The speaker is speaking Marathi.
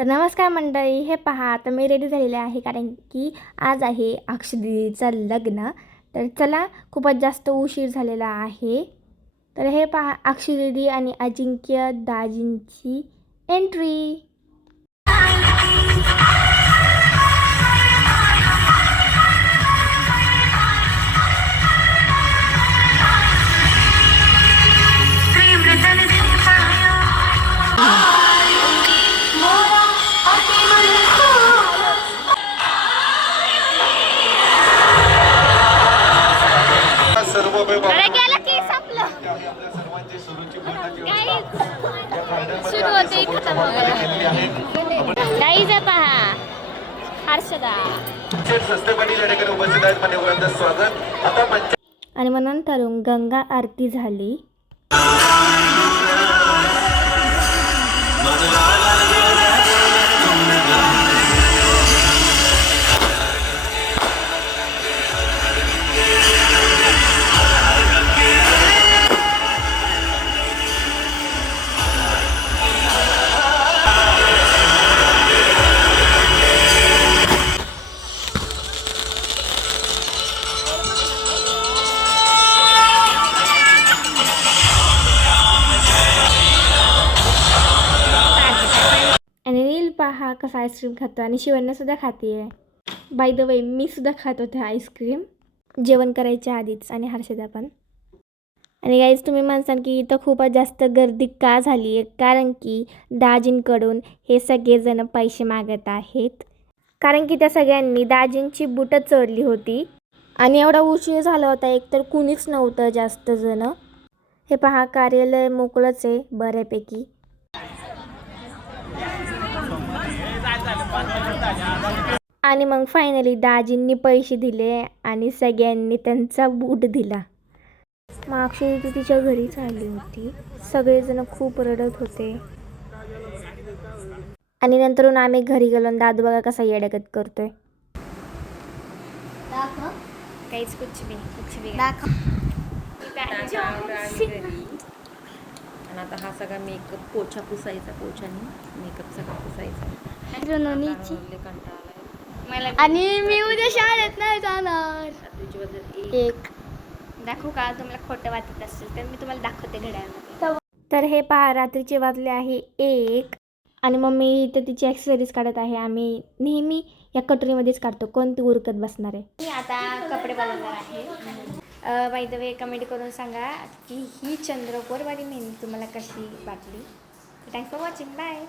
तर नमस्कार मंडळी, हे पहा आता मी रेडी झालेले आहे कारण की आज आहे अक्षय दीदीचं लग्न. तर चला, खूपच जास्त उशीर झालेला आहे. तर हे पहा अक्षय दीदी आणि अजिंक्य दाजींची एंट्री. अरे गेला की संपलं. सुरू होते खतम गाईज पहा हर्षदा आणि मग नंतर गंगा आरती झाली. आणि नील पहा कसा आईस्क्रीम खातो आणि शिवण्णासुद्धा खाते आहे. बाय द वे मी सुद्धा खात होते आईस्क्रीम जेवण करायच्या आधीच, आणि हर्षदा पण. आणि गाईज तुम्ही म्हणसान की इथं खूपच जास्त गर्दी का झाली आहे, कारण की दाजींकडून हे सगळेजण पैसे मागत आहेत. कारण की त्या सगळ्यांनी दाजींची बुटं चढली होती आणि एवढा उशीर झाला होता, एकतर कुणीच नव्हतं जास्त जण. हे पहा कार्यालय मोकळंच आहे बऱ्यापैकी. आणि मग फायनली दाजींनी पैसे दिले आणि सगळ्यांनी त्यांचा बूट दिला. मग अक्षय तिच्या घरीच आली होती. सगळेजण खूप रडत होते. आणि नंतरून आम्ही घरी गेलो. दादू बघा कसा येड्यागत करतोय. काहीच कुछ भी आणि आता हा सगळा मेकअप पोछा पुसायचा, पोछाने मेकअप सगळा पुसायचा. आणि मी उद्या शाळेत नाही जाणार. एक दाखवू का तुम्हाला खोटं वाटत असेल तर मी तुम्हाला दाखवते घड्याळामध्ये. तर हे पहा रात्रीचे वाजले आहे 1 आणि मम्मी इथं तिची ॲक्सेसरीज काढत आहे. आम्ही नेहमी या कटोरीमध्येच काढतो, कोणती उरकत बसणार आहे. मी आता कपडे बनवणार आहे. बाय द वे कमेंट करून सांगा की ही चंद्रकोरवाली मेहंदी तुम्हाला कशी वाटली. Thanks for watching. बाय.